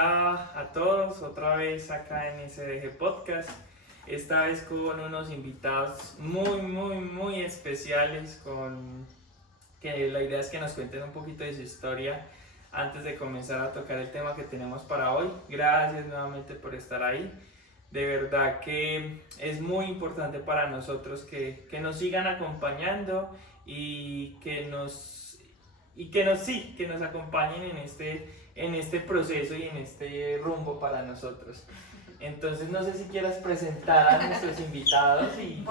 Hola a todos, otra vez acá en SDG Podcast, esta vez con unos invitados muy especiales, que la idea es que nos cuenten un poquito de su historia antes de comenzar a tocar el tema que tenemos para hoy. Gracias nuevamente por estar ahí, de verdad que es muy importante para nosotros que nos sigan acompañando y que nos acompañen en este proceso y en este rumbo para nosotros. Entonces no sé si quieras presentar a nuestros invitados y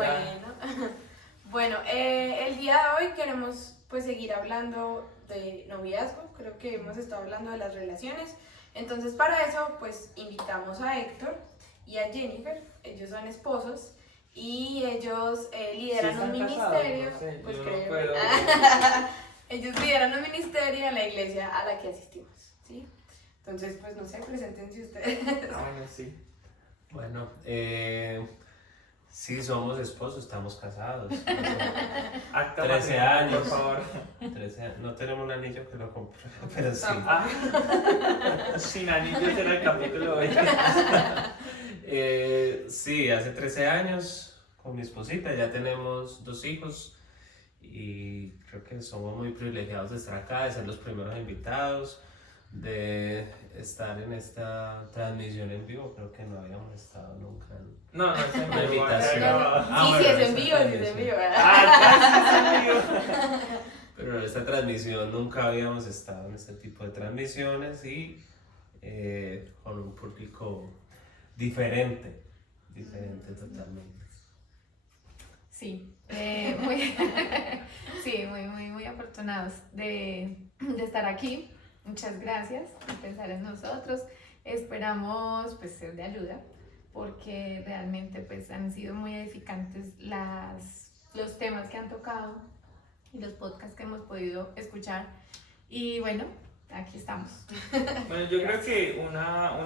Bueno, el día de hoy queremos pues seguir hablando de noviazgo. Creo que hemos estado hablando de las relaciones. Entonces para eso pues invitamos a Héctor y a Jennifer. Ellos son esposos y ellos lideran un ministerio. No sé, pues yo creo. no puedo. Ellos lideran un ministerio en la iglesia a la que asistimos, ¿sí? Entonces, pues no sé, preséntense ustedes. Bueno, sí. Bueno, sí, somos esposos, estamos casados. Acta 13 matrimonial, años. por favor. 13 años. No tenemos un anillo que lo compre, pero sí. Sin anillos era el capítulo hoy. Sí, hace 13 años con mi esposita, ya tenemos 2 hijos y creo que somos muy privilegiados de estar acá, de ser los primeros invitados, de estar en esta transmisión en vivo. Creo que no habíamos estado nunca en No, es en una vivo. invitación. Sí, bueno, es en esta vivo, sí es en transmisión. vivo. Ah, sí, es en vivo. Pero en esta transmisión nunca habíamos estado en este tipo de transmisiones y con un público diferente totalmente. Sí, muy afortunados de estar aquí. Muchas gracias por pensar en nosotros. Esperamos pues ser de ayuda porque realmente pues han sido muy edificantes los temas que han tocado y los podcasts que hemos podido escuchar. Y bueno, aquí estamos. Bueno, yo creo que un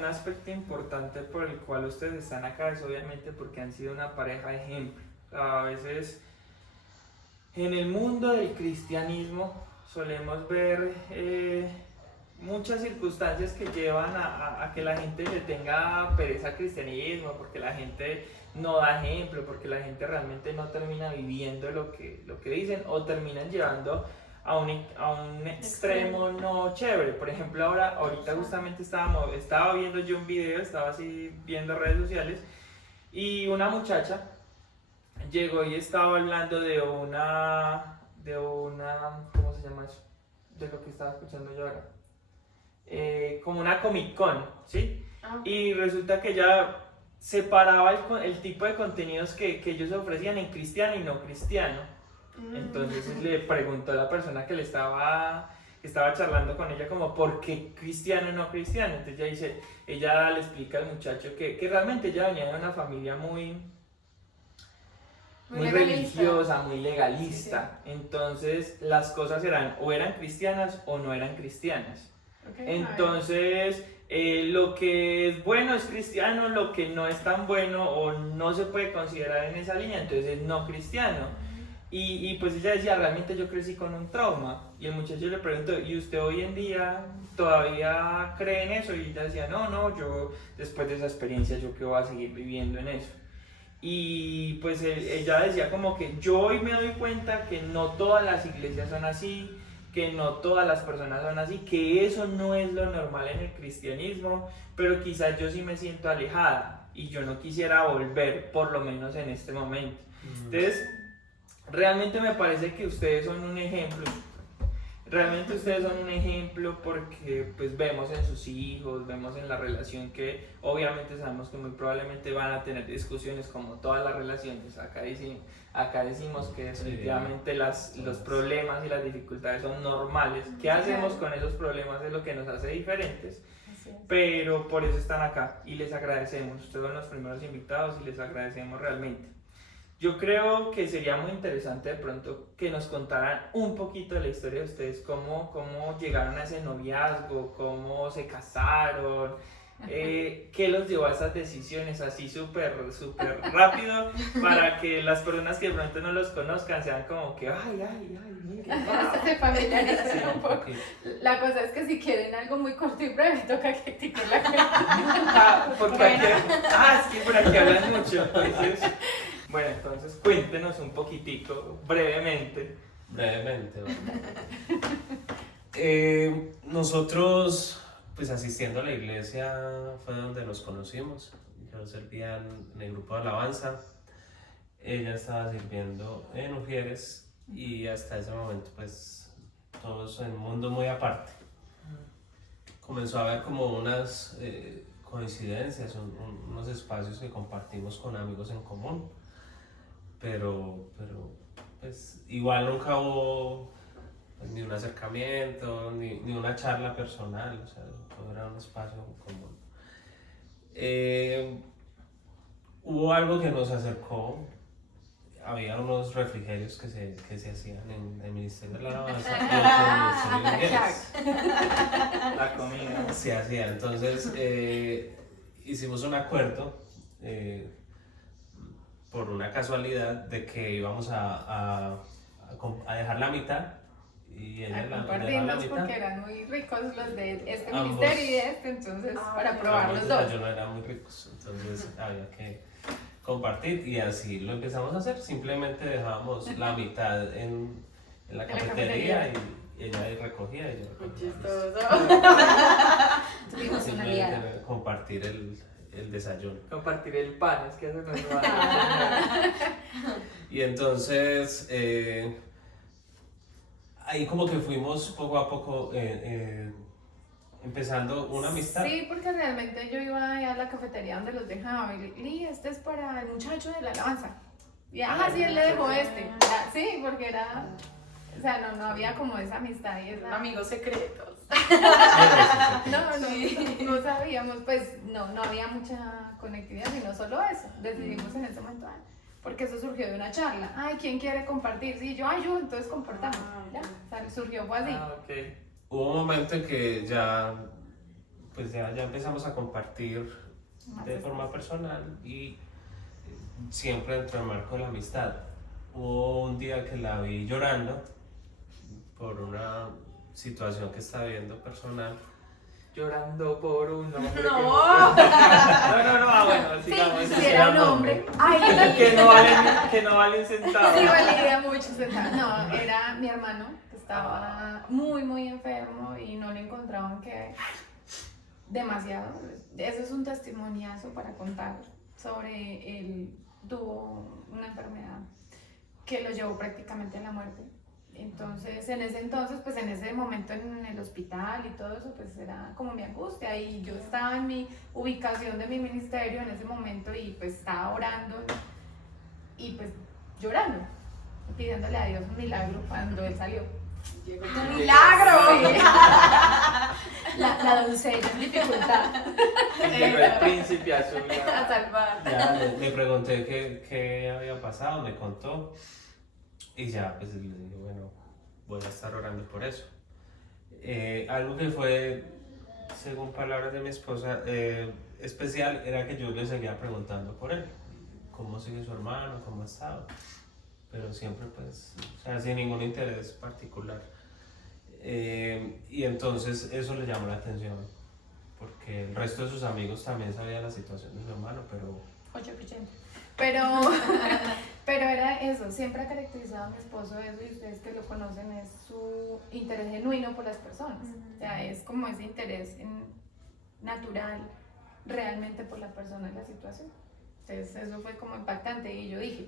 aspecto importante por el cual ustedes están acá es obviamente porque han sido una pareja de ejemplo. A veces en el mundo del cristianismo solemos ver muchas circunstancias que llevan a que la gente le tenga pereza al cristianismo, porque la gente no da ejemplo, porque la gente realmente no termina viviendo lo que dicen, o terminan llevando a un extremo no chévere. Por ejemplo, ahorita justamente estaba viendo yo un video, estaba así viendo redes sociales, y una muchacha llegó y estaba hablando de una, ¿cómo se llama eso? De lo que estaba escuchando yo ahora. Como una Comic Con, ¿sí? Y resulta que ella separaba el tipo de contenidos que ellos ofrecían en cristiano y no cristiano. Entonces le preguntó a la persona que estaba charlando con ella como ¿por qué cristiano y no cristiano? Entonces ella le explica al muchacho que realmente ella venía de una familia muy religiosa, muy legalista. Sí. Entonces las cosas o eran cristianas o no eran cristianas. Okay, entonces lo que es bueno es cristiano, lo que no es tan bueno o no se puede considerar en esa línea, entonces es no cristiano. Y pues ella decía, realmente yo crecí con un trauma. Y el muchacho le preguntó, ¿y usted hoy en día todavía cree en eso? Y ella decía, no, yo después de esa experiencia yo que voy a seguir viviendo en eso. Y pues ella decía como que yo hoy me doy cuenta que no todas las iglesias son así, que no todas las personas son así, que eso no es lo normal en el cristianismo, pero quizás yo sí me siento alejada y yo no quisiera volver, por lo menos en este momento. Entonces, realmente me parece que ustedes son un ejemplo. Realmente ustedes son un ejemplo porque pues vemos en sus hijos, vemos en la relación que obviamente sabemos que muy probablemente van a tener discusiones como todas las relaciones. Acá decimos que definitivamente los problemas y las dificultades son normales. ¿Qué hacemos con esos problemas? Es lo que nos hace diferentes. Pero por eso están acá y les agradecemos. Ustedes son los primeros invitados y les agradecemos realmente. Yo creo que sería muy interesante de pronto que nos contaran un poquito de la historia de ustedes, cómo llegaron a ese noviazgo, cómo se casaron, ¿qué los llevó a esas decisiones así súper rápido para que las personas que de pronto no los conozcan sean como que, ay, mire, wow. Se familiarizan Sí, un poco. Ok. La cosa es que si quieren algo muy corto y breve, toca que tiquen la cuenta. Porque aquí, es que por aquí hablan mucho, entonces, bueno, entonces cuéntenos un poquitico, brevemente. Brevemente. Nosotros, pues asistiendo a la iglesia, fue donde nos conocimos. Yo servía en el grupo de alabanza, ella estaba sirviendo en Ujieres y hasta ese momento, pues, todos en un mundo muy aparte. Comenzó a haber como unas coincidencias, unos espacios que compartimos con amigos en común, pero pues igual nunca hubo pues, ni un acercamiento, ni una charla personal, o sea, todo era un espacio en común. Hubo algo que nos acercó, había unos refrigerios que se hacían en el Ministerio de la Alabanza y otro en el Ministerio de Mujeres. La comida. Se hacía, entonces hicimos un acuerdo por una casualidad de que íbamos a dejar la mitad y ella A dejar la compartirlos mitad. porque eran muy ricos los de este Ambos. ministerio y de este, entonces para probar Ambos los dos. desayunos eran muy ricos, entonces había que compartir y así lo empezamos a hacer. Simplemente dejábamos la mitad en la cafetería y ella ahí recogía y yo Muy recogía. chistoso. Tuvimos una aliada. Simplemente compartir el desayuno. Compartir el pan, es que eso no es malo. Y entonces ahí como que fuimos poco a poco empezando una amistad. Sí, porque realmente yo iba a la cafetería donde los dejaba y Lee, este es para el muchacho de la alabanza. Y sí, él le dejó este. Sí, porque era, o sea, no había como esa amistad y esa... Amigos secretos. No sabíamos, pues no había mucha conectividad, sino solo eso. Decidimos en ese momento, porque eso surgió de una charla. ¿Quién quiere compartir? Sí, yo, entonces compartamos. Ya, o sea, surgió, fue así. Okay. Hubo un momento en que ya empezamos a compartir de forma personal y siempre dentro del marco de la amistad. Hubo un día que la vi llorando por una situación que está viviendo personal. Llorando por un hombre. No. Bueno, sigamos. Si era un hombre. Que no vale un centavo. Sí, valía mucho centavos. No, era mi hermano que estaba muy, muy enfermo y no le encontraban que demasiado. Eso es un testimoniazo para contar sobre él. Tuvo una enfermedad que lo llevó prácticamente a la muerte. Entonces, en ese momento en el hospital y todo eso, pues era como mi angustia y yo estaba en mi ubicación de mi ministerio en ese momento y pues estaba orando y pues llorando, pidiéndole a Dios un milagro cuando él salió. Llegó tu milagro. Sí. La doncella en dificultad. Llegó el príncipe a su A vida. salvar. Ya le pregunté qué había pasado, me contó y ya pues le dije, bueno, voy a estar orando por eso. Algo que fue, según palabras de mi esposa, especial era que yo le seguía preguntando por él, cómo sigue su hermano, cómo ha estado, pero siempre pues, o sea, sin ningún interés particular. Y entonces eso le llamó la atención, porque el resto de sus amigos también sabían la situación de su hermano, Pero era eso, siempre ha caracterizado a mi esposo eso y ustedes que lo conocen es su interés genuino por las personas. O sea, es como ese interés natural realmente por la persona y la situación. Entonces eso fue como impactante y yo dije,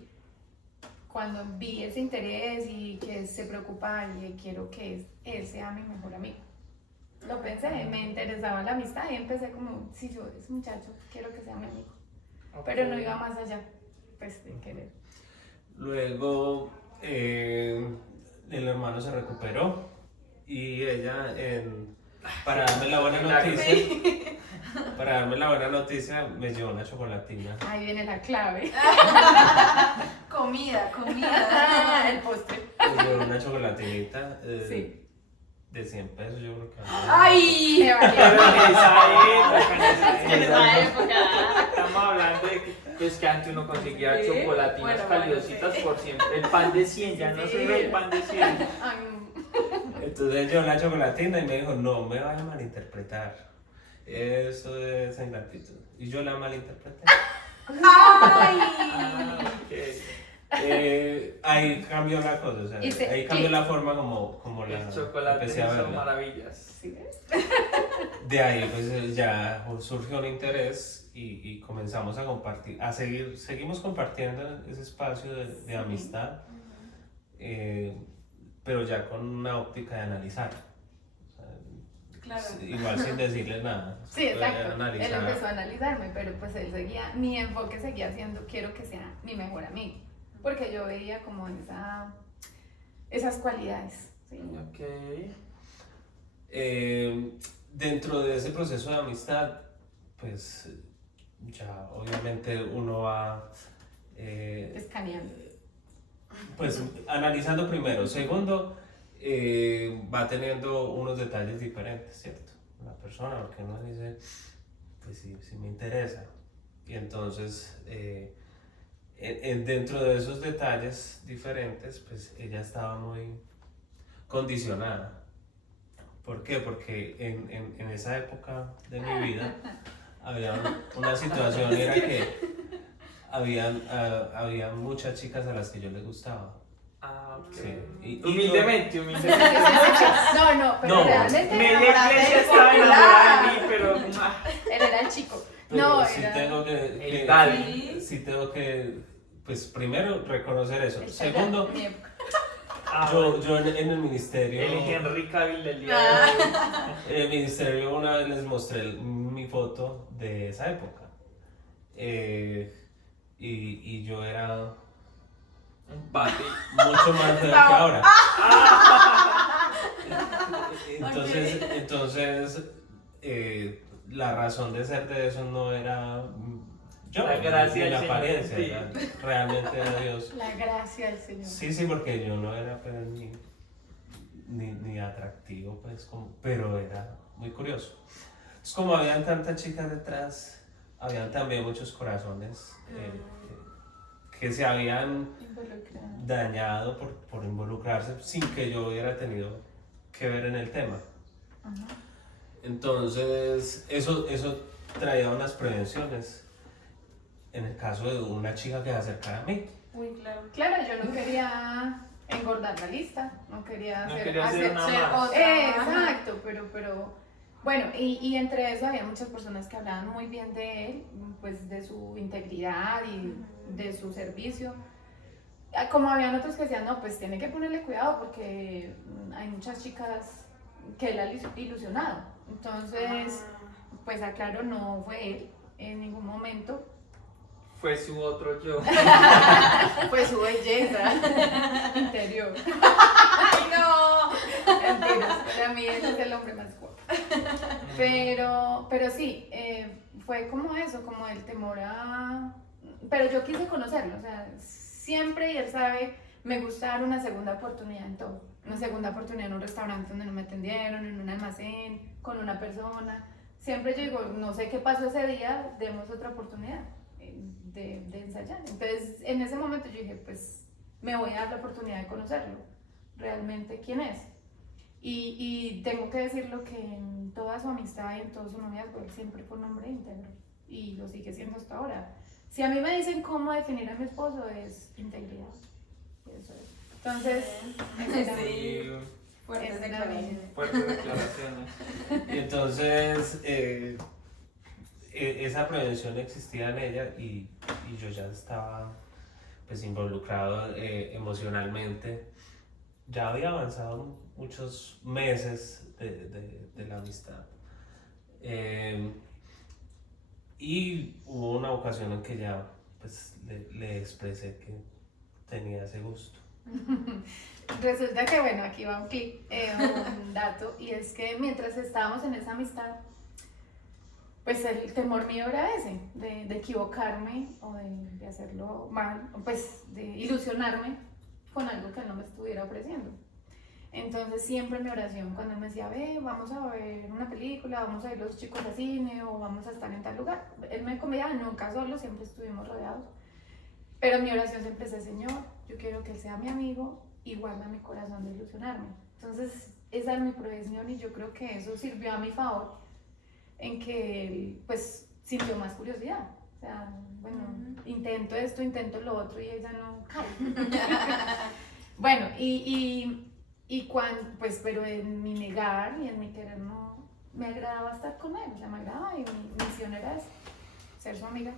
cuando vi ese interés y que se preocupaba, y quiero que él sea mi mejor amigo. Lo pensé, me interesaba la amistad y empecé como, si yo, ese muchacho, quiero que sea mi amigo. Pero no iba más allá, pues, de querer. Luego el hermano se recuperó y ella, para darme la buena noticia, me llevó una chocolatina. Ahí viene la clave. Comida. El postre. Me llevó una chocolatinita Sí. de 100 pesos, yo creo que. ¡Ay! Me valió. Pero en esa época, esa época. Estamos hablando de que, pues, que antes uno conseguía Sí. chocolatinas Bueno, calidositas sí. por siempre. El pan de 100, ya no Sí. se ve el pan de 100. Ay, Entonces yo la chocolatina y me dijo, no me vas a malinterpretar. Eso es ingratitud. Y yo la malinterpreté. ¡Ay! Ah, ok. Ahí cambió la cosa, o sea, Y se- ahí cambió la forma como la El chocolate empecé a hizo verla. maravillas. ¿sí ves? De ahí pues ya surgió un interés y comenzamos a compartir, seguimos compartiendo ese espacio de amistad, pero ya con una óptica de analizar. O sea, Claro. igual sin decirle nada. Sí, exacto. Él Analizar. empezó a analizarme, pero pues él seguía, mi enfoque seguía siendo quiero que sea mi mejor amigo, porque yo veía como esas cualidades. ¿sí? Ok. Dentro de ese proceso de amistad, pues ya obviamente uno va Escaneando. pues analizando primero. Segundo, va teniendo unos detalles diferentes, ¿cierto? La persona, porque uno dice, pues sí me interesa. Y entonces, dentro de esos detalles diferentes, pues ella estaba muy condicionada. ¿Por qué? Porque en esa época de mi vida había una situación, era que había muchas chicas a las que yo les gustaba. Ah, ok. Sí. Y Humildemente. No, pero No, realmente Media enamorada iglesia de estaba enamorada de mí, pero él era el chico. pero No, sí era tengo el Dali. Sí. sí tengo que, pues primero reconocer eso. el Segundo, mi época. Ah, yo en el ministerio, el Henry Cavill del día de hoy. en el ministerio una vez les mostré mi foto de esa época. Y yo era Un papi. mucho más feo que ahora. Entonces la razón de ser de eso no era yo, La gracia ni la del Señor apariencia, en ti. era realmente era Dios. La gracia del Señor. Sí, porque yo no era pues, ni atractivo, pues, pero era muy curioso. Entonces, como habían tantas chicas detrás, habían también muchos corazones que se habían Involucrado. dañado por involucrarse sin que yo hubiera tenido que ver en el tema. Ajá. Entonces, eso traía unas prevenciones en el caso de una chica que se acercara a mí. Uy, claro. Claro, yo no quería engordar la lista, no quería No hacer, quería hacer una Ser más. otra. Exacto, pero bueno, y entre eso había muchas personas que hablaban muy bien de él, pues de su integridad y de su servicio. Como habían otros que decían, no, pues tiene que ponerle cuidado porque hay muchas chicas que él ha ilusionado. Entonces, pues aclaro, no fue él en ningún momento. Fue su otro yo. Fue su belleza. Interior. ¡Ay, no! Mentiras, para mí él es el hombre más guapo. Pero sí, fue como eso, como el temor a... Pero yo quise conocerlo, o sea, siempre, y él sabe, me gusta dar una segunda oportunidad en todo. Una segunda oportunidad en un restaurante donde no me atendieron, en un almacén, con una persona. Siempre yo digo, no sé qué pasó ese día, demos otra oportunidad de ensayar. Entonces, en ese momento yo dije, pues me voy a dar la oportunidad de conocerlo, realmente quién es. Y tengo que decirlo que en toda su amistad y en todo su noviazgo, él siempre fue un hombre íntegro y lo sigue siendo hasta ahora. Si a mí me dicen cómo definir a mi esposo, es integridad. Eso es. Entonces, ese era mi- Sí, Fuertes Ese era declaraciones. fuertes declaraciones. Y entonces, esa prevención existía en ella y yo ya estaba pues involucrado emocionalmente. Ya había avanzado muchos meses de la amistad. Y hubo una ocasión en que ya pues le expresé que tenía ese gusto. Resulta que, bueno, aquí va un clip, un dato, y es que mientras estábamos en esa amistad, pues el temor mío era ese, de equivocarme o de hacerlo mal, pues de ilusionarme con algo que él no me estuviera ofreciendo. Entonces siempre mi oración, cuando él me decía, ve, vamos a ver una película, vamos a ir los chicos al cine o vamos a estar en tal lugar, él me convidaba, nunca solo, siempre estuvimos rodeados. Pero mi oración siempre es, Señor, yo quiero que él sea mi amigo y guarda mi corazón de ilusionarme. Entonces esa es mi provisión y yo creo que eso sirvió a mi favor en que él pues sintió más curiosidad. O sea, bueno, intento esto, intento lo otro y ella no cae. Bueno, pues, pero en mi negar y en mi querer no me agradaba estar con él, o sea, me agradaba y mi misión era eso, ser su amiga.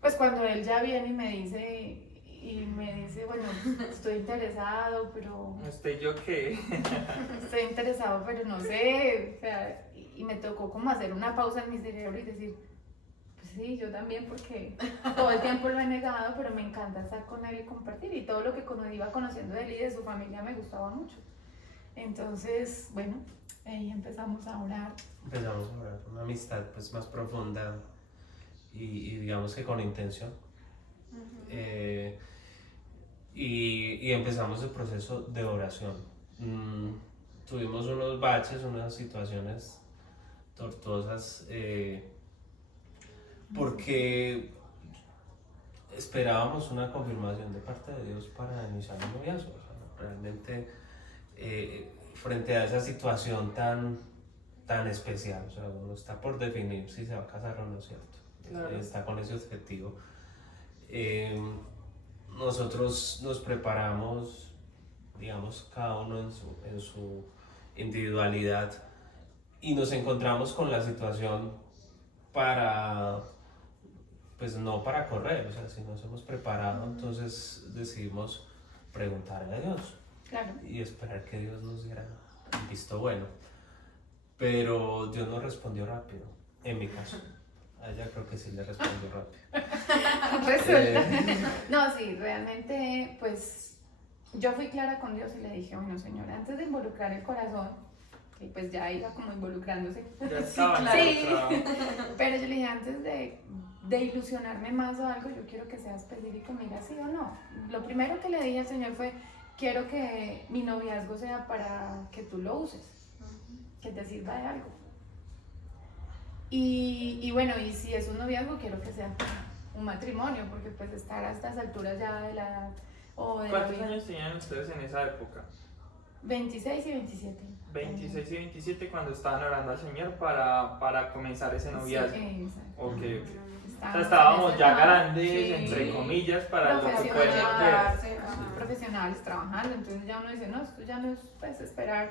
Pues cuando él ya viene y me dice, bueno, estoy interesado, pero... ¿Yo qué? Estoy interesado, pero no sé, o sea, y me tocó como hacer una pausa en mi cerebro y decir, pues sí, yo también, porque todo el tiempo lo he negado, pero me encanta estar con él y compartir, y todo lo que iba conociendo de él y de su familia me gustaba mucho. Entonces, bueno, ahí empezamos a orar. Empezamos a orar, una amistad pues más profunda y digamos que con intención. Y empezamos el proceso de oración. Tuvimos unos baches, unas situaciones tortuosas, porque esperábamos una confirmación de parte de Dios para iniciar el noviazgo. O sea, realmente, frente a esa situación tan especial, o sea, uno está por definir si se va a casar o no, ¿cierto? Claro. Está con ese objetivo. Nosotros nos preparamos, digamos, cada uno en su individualidad, y nos encontramos con la situación pues no para correr, o sea, si nos hemos preparado, entonces decidimos preguntarle a Dios. Claro. Y esperar que Dios nos diera el visto bueno. Pero Dios no respondió rápido, en mi caso. A ella creo que sí le respondió rápido. Resulta. No, sí, realmente, pues yo fui clara con Dios y le dije, bueno, Señor, antes de involucrar el corazón, que pues ya iba como involucrándose. Ya estaba Sí, involucrado. pero yo le dije, antes de ilusionarme más o algo, yo quiero que sea específico, mira, sí o no. Lo primero que le dije al Señor fue, quiero que mi noviazgo sea para que tú lo uses, que te sirva de algo. Y bueno, y si es un noviazgo, quiero que sea un matrimonio, porque pues estar a estas alturas ya de la edad o de la ¿Cuántos vida. años tenían ustedes en esa época? 26 y 27. 26 y 27 cuando estaban orando al Señor para comenzar ese noviazgo. Sí, exacto. Ok. O sea, Estábamos estábamos en ya esa edad. grandes, Sí. entre comillas, para lo que pueden Profesional. ser. Profesionales trabajando, entonces ya uno dice, no, esto ya no es pues esperar.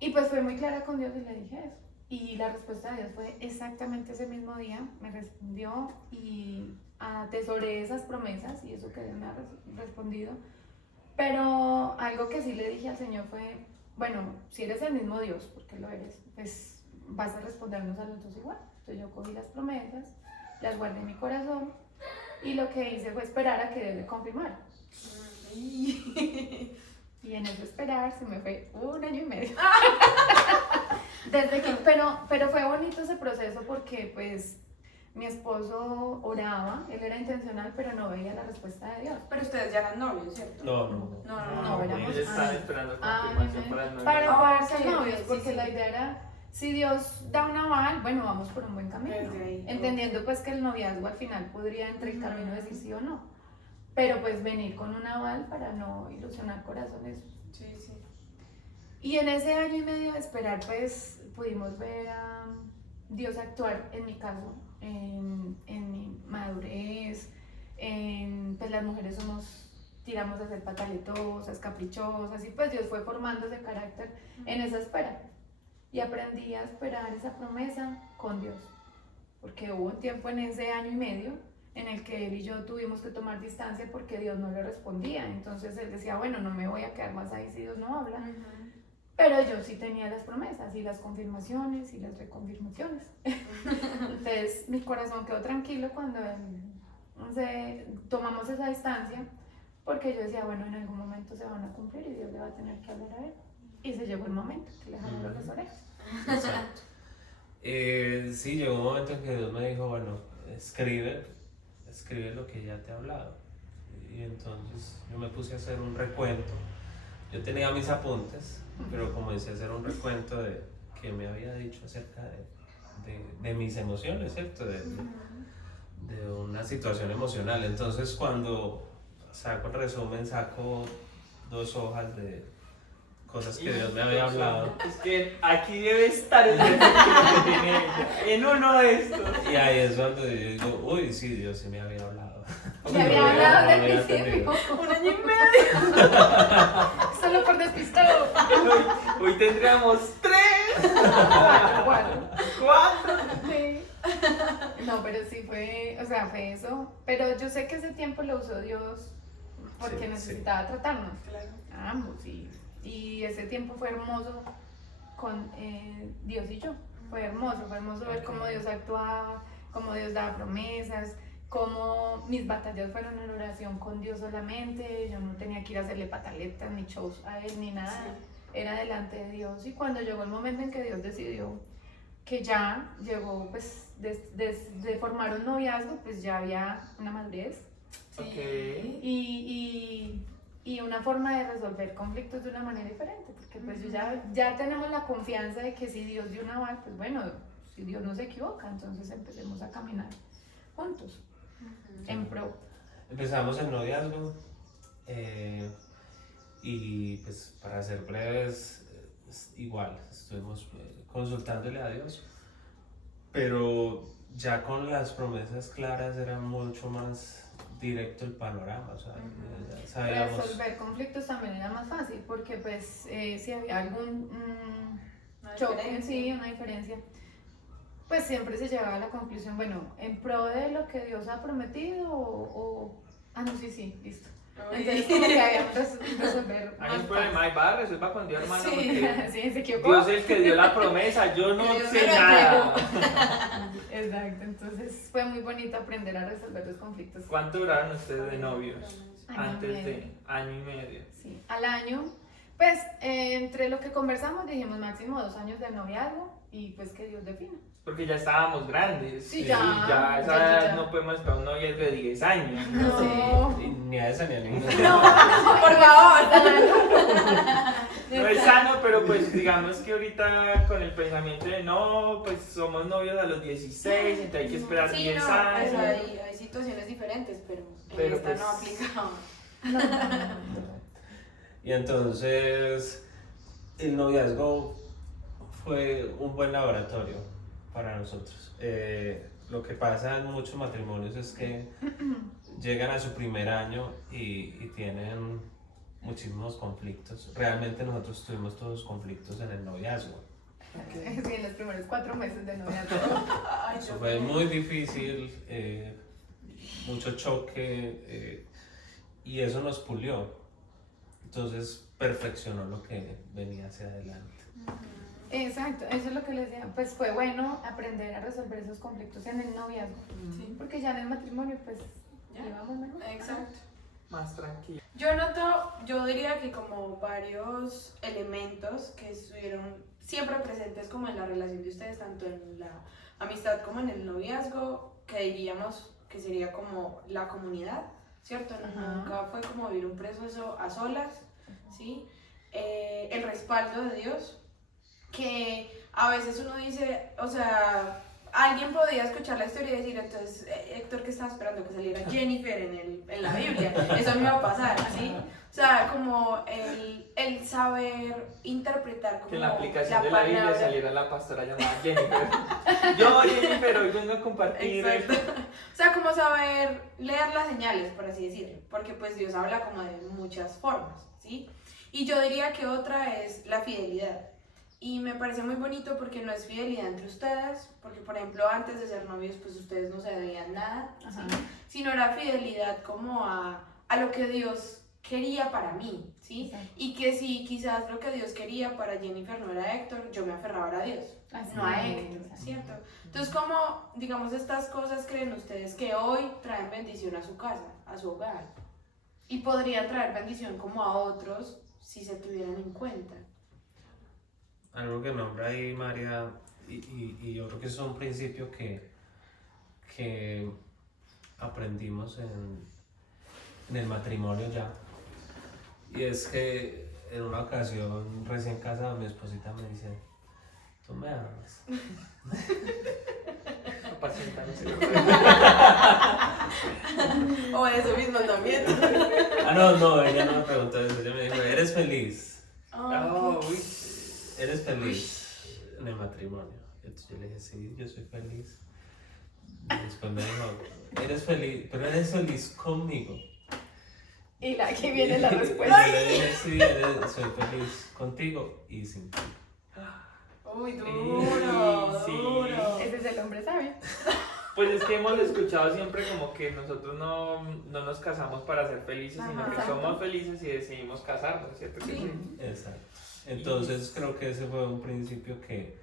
Y pues fue muy clara con Dios y le dije eso. Y la respuesta de Dios fue exactamente ese mismo día, me respondió y atesoré esas promesas y eso que Dios me ha respondido. Pero algo que sí le dije al Señor fue, bueno, si eres el mismo Dios, porque lo eres, pues vas a respondernos a los dos igual. Entonces yo cogí las promesas, las guardé en mi corazón y lo que hice fue esperar a que Dios le confirmara. Y en eso esperar se me fue 1 año y medio. Pero fue bonito ese proceso porque pues mi esposo oraba, él era intencional, pero no veía la respuesta de Dios. Pero ustedes ya eran novios, ¿cierto? No. éramos- Ellos están esperando confirmación para el noviazgo. Para poder ser ok, novios, sí, porque sí. la idea era, si Dios da un aval, bueno, vamos por un buen camino. Desde ahí. Entendiendo pues que el noviazgo al final podría entre el camino decir sí o no. Pero pues venir con un aval para no ilusionar corazones. Sí, sí. Y en ese año y medio de esperar, pues pudimos ver a Dios actuar en mi caso, en mi madurez, pues las mujeres tiramos a ser pataletosas, caprichosas, y pues Dios fue formando ese carácter en esa espera. Y aprendí a esperar esa promesa con Dios, porque hubo un tiempo en ese año y medio en el que él y yo tuvimos que tomar distancia porque Dios no le respondía. Entonces él decía, bueno, no me voy a quedar más ahí si Dios no habla. Pero yo sí tenía las promesas y las confirmaciones y las reconfirmaciones. Entonces mi corazón quedó tranquilo cuando tomamos esa distancia, porque yo decía, bueno, en algún momento se van a cumplir y Dios le va a tener que hablar a él. Y se llegó el momento que le jaló las orejas. Exacto. Sí, llegó un momento en que Dios me dijo, bueno, escribe lo que ya te he hablado. Y entonces yo me puse a hacer un recuento yo tenía mis apuntes, pero comencé a hacer un recuento de qué me había dicho acerca de mis emociones, ¿cierto? De una situación emocional. Entonces cuando saco el resumen, saco 2 hojas de cosas que Dios me había hablado. Es que aquí debe estar el defecto que tiene ella, en uno de estos. Y ahí es cuando yo digo, uy, sí, Dios sí me había hablado. Me había hablado No del había principio. entendido. 1 año y medio. Solo por despistado. Hoy tendríamos 3, Bueno. 4. Sí. No, pero sí fue, o sea, fue eso. Pero yo sé que ese tiempo lo usó Dios porque Sí, necesitaba tratarnos Claro. a ambos. Y ese tiempo fue hermoso con Dios y yo. Fue hermoso ver cómo Dios actuaba, cómo Dios daba promesas, cómo mis batallas fueron en oración con Dios solamente. Yo no tenía que ir a hacerle pataletas, ni shows a él, ni nada. Era delante de Dios. Y cuando llegó el momento en que Dios decidió que ya llegó, pues, de formar un noviazgo, pues ya había una madurez Ok. y una forma de resolver conflictos de una manera diferente, porque pues ya tenemos la confianza de que si Dios dio un aval, pues bueno, si Dios no se equivoca, entonces empecemos a caminar juntos, en pro. Empezamos el noviazgo y pues para ser breves, igual, estuvimos consultándole a Dios, pero ya con las promesas claras era mucho más directo el panorama, o sea, ya sabíamos. Resolver conflictos también era más fácil, porque pues si había algún Una choque, diferencia. sí, una diferencia, pues siempre se llegaba a la conclusión, bueno, en pro de lo que Dios ha prometido no, sí, listo. Entonces como que había que resolver Hay más un problema, fácil. hay va, resuelva con Dios, hermano, Sí, porque sí, se equivocó. Dios es el que dio la promesa, yo no Dios sé me lo nada. Exacto, entonces fue muy bonito aprender a resolver los conflictos. ¿Cuánto duraron ustedes de novios? Año y Antes medio. de año y medio. Sí, al año, pues entre lo que conversamos dijimos máximo 2 años de noviazgo y pues que Dios defina. Porque ya estábamos grandes. Sí, y ya, ya a esa ya. edad no podemos esperar un noviazgo de 10 años. No. Y ni a esa ni a ninguna. Por favor. No es sano, pero pues digamos que ahorita con el pensamiento de no, pues somos novios a los 16, entonces hay que esperar Sí, 10 no, años. pues hay situaciones diferentes, pero Pero, esta pues, no aplica. Y entonces el noviazgo fue un buen laboratorio para nosotros. Lo que pasa en muchos matrimonios es que llegan a su primer año y tienen muchísimos conflictos. Realmente nosotros tuvimos todos los conflictos en el noviazgo. Sí, en los primeros 4 meses de noviazgo. Ay, Eso Dios fue mío. muy difícil, mucho choque y eso nos pulió. Entonces perfeccionó lo que venía hacia adelante. Exacto, eso es lo que les decía. Pues fue bueno aprender a resolver esos conflictos en el noviazgo, Sí. porque ya en el matrimonio pues Ya. íbamos mejor. Exacto. Más tranquilo. Yo diría que como varios elementos que estuvieron siempre presentes como en la relación de ustedes, tanto en la amistad como en el noviazgo, que diríamos que sería como la comunidad, ¿cierto? Ajá. Nunca fue como vivir un proceso a solas, ¿sí? El respaldo de Dios, que a veces uno dice, o sea, alguien podía escuchar la historia y decir, entonces, Héctor, ¿qué estaba esperando? Que saliera Jennifer en la Biblia. Eso me iba a pasar, ¿sí? O sea, como el saber interpretar como Que en la aplicación de la palabra. Biblia saliera la pastora llamada Jennifer. Yo, Jennifer, hoy vengo a compartir. Exacto. O sea, como saber leer las señales, por así decirlo, porque pues Dios habla como de muchas formas, ¿sí? Y yo diría que otra es la fidelidad. Y me parece muy bonito porque no es fidelidad entre ustedes, porque por ejemplo antes de ser novios pues ustedes no se debían nada, ¿sí? Ajá. Sino era fidelidad como a lo que Dios quería para mí, ¿sí? Exacto. Y que si quizás lo que Dios quería para Jennifer no era Héctor, yo me aferraba a Dios, Así no a es. Héctor, ¿cierto? Entonces, ¿cómo, digamos, estas cosas creen ustedes que hoy traen bendición a su casa, a su hogar? Y podrían traer bendición como a otros si se tuvieran en cuenta. Algo que nombra ahí María, y yo creo que es un principio que aprendimos en el matrimonio ya, y es que en una ocasión recién casada, mi esposita me dice, ¿tú me amas? O eso mismo también. No, ella no me preguntó eso, ella me dijo, ¿eres feliz? Oh, uy. ¿Eres feliz en el matrimonio? Entonces yo le dije, sí, yo soy feliz. Y después me dijo, ¿eres feliz? ¿Pero eres feliz conmigo? Y aquí viene la Y respuesta. yo le dije, sí, soy feliz contigo y sin ti. Uy, duro, Sí. duro. Ese es el hombre sabio. Pues es que hemos escuchado siempre como que nosotros no nos casamos para ser felices, sino Ajá. que somos felices y decidimos casarnos, ¿cierto? Que Sí. Exacto. Entonces creo que ese fue un principio que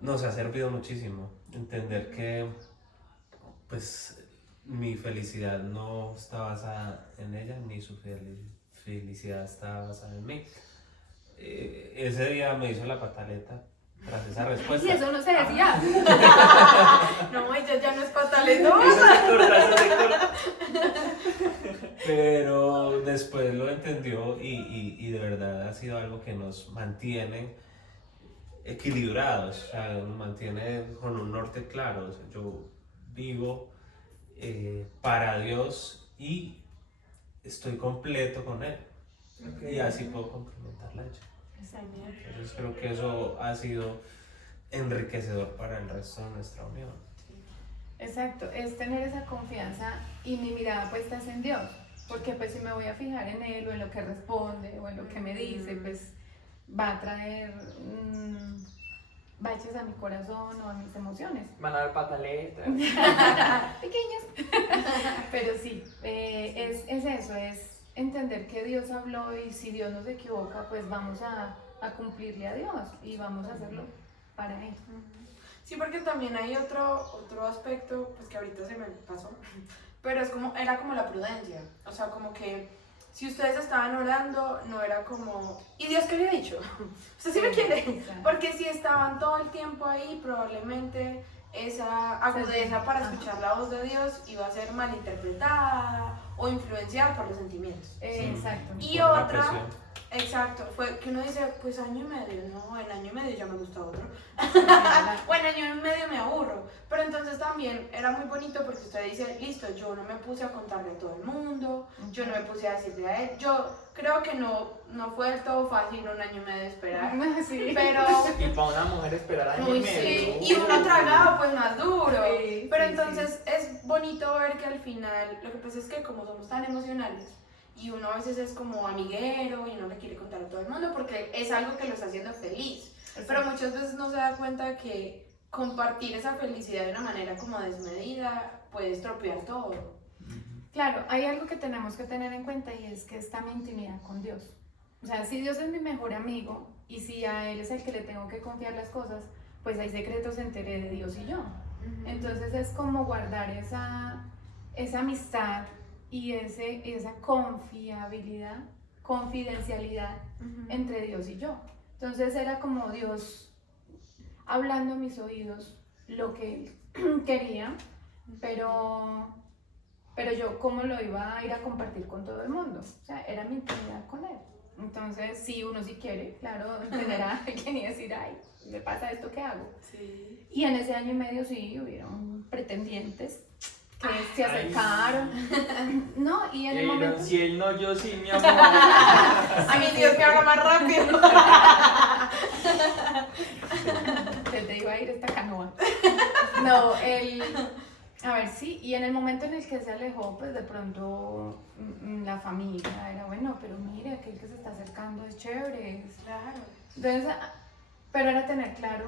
nos ha servido muchísimo. Entender que pues mi felicidad no está basada en ella, ni su felicidad está basada en mí. Ese día me hizo la pataleta tras esa respuesta. Y eso no se decía. No, ella ya no es pataleta. Eso se corta, eso se corta. Pero después lo entendió y de verdad ha sido algo que nos mantiene equilibrados, o sea, nos mantiene con un norte claro. O sea, yo vivo para Dios y estoy completo con Él. Y así puedo complementarla a ella. Entonces creo que eso ha sido enriquecedor para el resto de nuestra unión. Exacto, es tener esa confianza y mi mirada puesta es en Dios, porque pues si me voy a fijar en Él o en lo que responde o en lo que me dice, pues va a traer baches a mi corazón o a mis emociones. Van a dar pataletas. Pequeños. Pero sí, es eso, es entender que Dios habló y si Dios nos equivoca, pues vamos a cumplirle a Dios y vamos a hacerlo para Él. Sí, porque también hay otro aspecto, pues que ahorita se me pasó, pero era como la prudencia, o sea, como que si ustedes estaban orando, no era como, ¿y Dios qué le ha dicho? ¿Usted sí me quiere? Exacto. Porque si estaban todo el tiempo ahí, probablemente esa agudeza para escuchar la voz de Dios iba a ser malinterpretada o influenciada por los sentimientos. Exacto. Y Por la otra, presión. exacto, fue que uno dice, pues año y medio, no, en año y medio ya me gusta otro. O en año y medio me aburro. Pero entonces también era muy bonito porque usted dice, listo, yo no me puse a contarle a todo el mundo, yo no me puse a decirle a él. Yo creo que no fue del todo fácil un año y medio de esperar. Sí. Pero, Y para una mujer esperar año y uy, sí, medio. y uno tragado pues más duro. Sí, Pero sí, entonces es bonito ver que al final, lo que pasa es que como somos tan emocionales, y uno a veces es como amiguero y uno le quiere contar a todo el mundo porque es algo que lo está haciendo feliz. Pero muchas veces no se da cuenta que compartir esa felicidad de una manera como desmedida puede estropear todo. Claro, hay algo que tenemos que tener en cuenta y es que está mi intimidad con Dios. O sea, si Dios es mi mejor amigo y si a Él es el que le tengo que confiar las cosas, pues hay secretos entre de Dios y yo. Entonces es como guardar esa amistad y esa confiabilidad, confidencialidad entre Dios y yo. Entonces era como Dios hablando a mis oídos lo que Él quería, pero yo cómo lo iba a ir a compartir con todo el mundo. O sea, era mi intimidad con Él. Entonces, si uno sí quiere, claro, entenderá a alguien y decir, ay, me pasa esto, ¿qué hago? Sí. Y en ese año y medio sí hubieron pretendientes que se acercaron. No, y en el momento... Si él no, yo sí, mi amor. A mi Dios me habla más rápido. Se te iba a ir esta canoa. No, a ver, sí, y en el momento en el que se alejó, pues de pronto la familia era bueno, pero mire, aquel que se está acercando es chévere. Claro. Entonces, pero era tener claro,